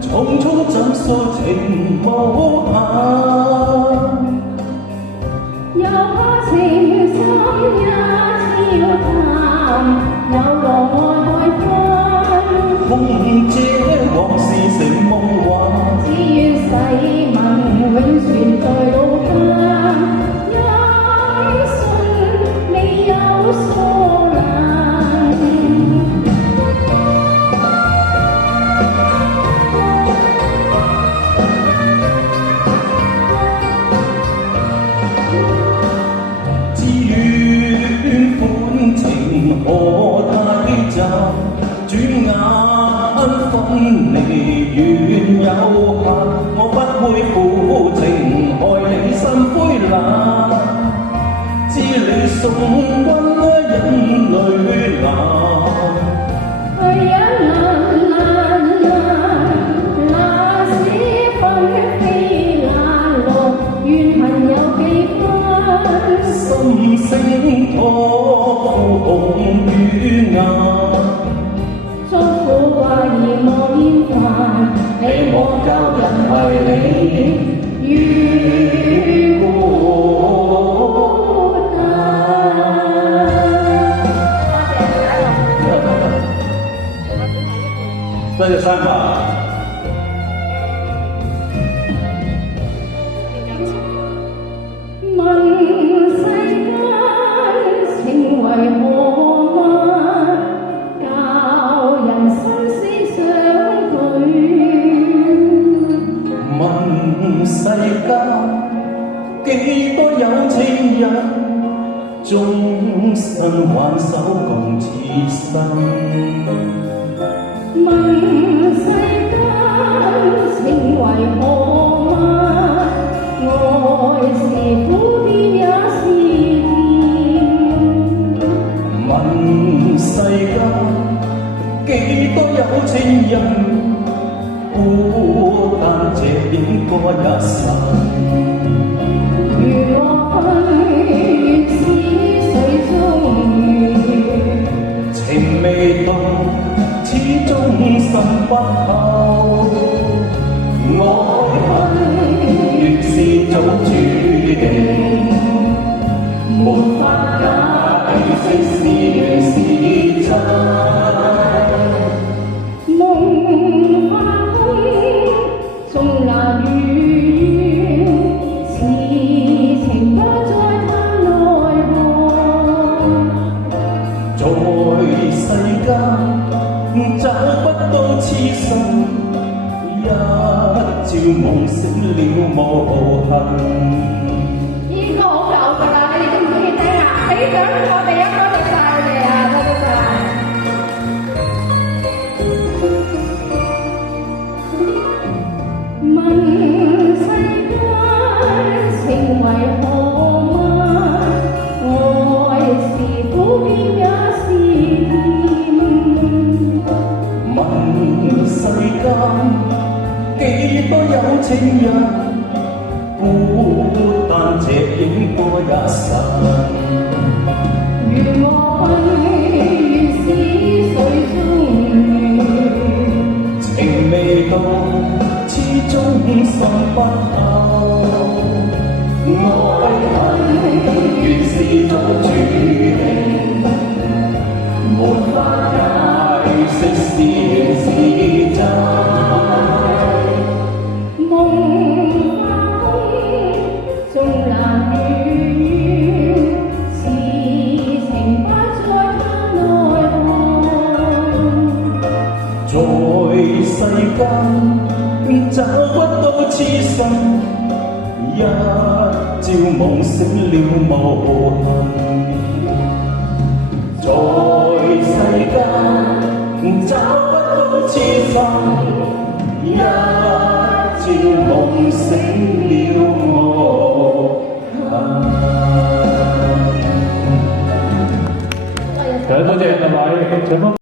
匆匆怎訴情無限，又怕情深一朝淡，有浪愛分。空這往事成夢幻，只願世盟永存在老家。一信未有疏難，只願歡情何太暫，轉眼分離緣有限。我不會負情害你心灰冷，知你送君引淚流。去一輪輪輪，那些紛飛冷落，願朋友記分。心聲託付紅與顏，祝福掛疑莫厭煩，你莫教人為你於孤單。多謝晒嘛。問世間情為何物，教人生死相許。問世間幾多有情人，終身挽手共此生。問世間情為何物，愛是苦澱也是甜。問世間幾多有情人，孤單這應該一生。如我願是水中月，情未到，始終心不透。愛恨原是早注定，沒法解釋是緣是真。夢幻空，縱難如願，此情不再貪愛慕。在世間找不到痴心，一朝夢醒了無痕。呢個好舊㗎啦，你哋中唔中意聽啊？俾獎我哋啊！多謝晒你哋啊！多謝晒。問世間情為何物，愛是苦澱也是甜。問世間幾多有情人，孤單這應該一生。如我願是水中月，情未到，始終心不透。愛恨原是早注定，沒法解釋是緣是真。夢幻空，縱難如願，此情不再貪愛慕。在世間找不到痴心，一朝夢醒了無痕。在世間找不到痴心，一朝夢醒了無痕。多謝各位，請幫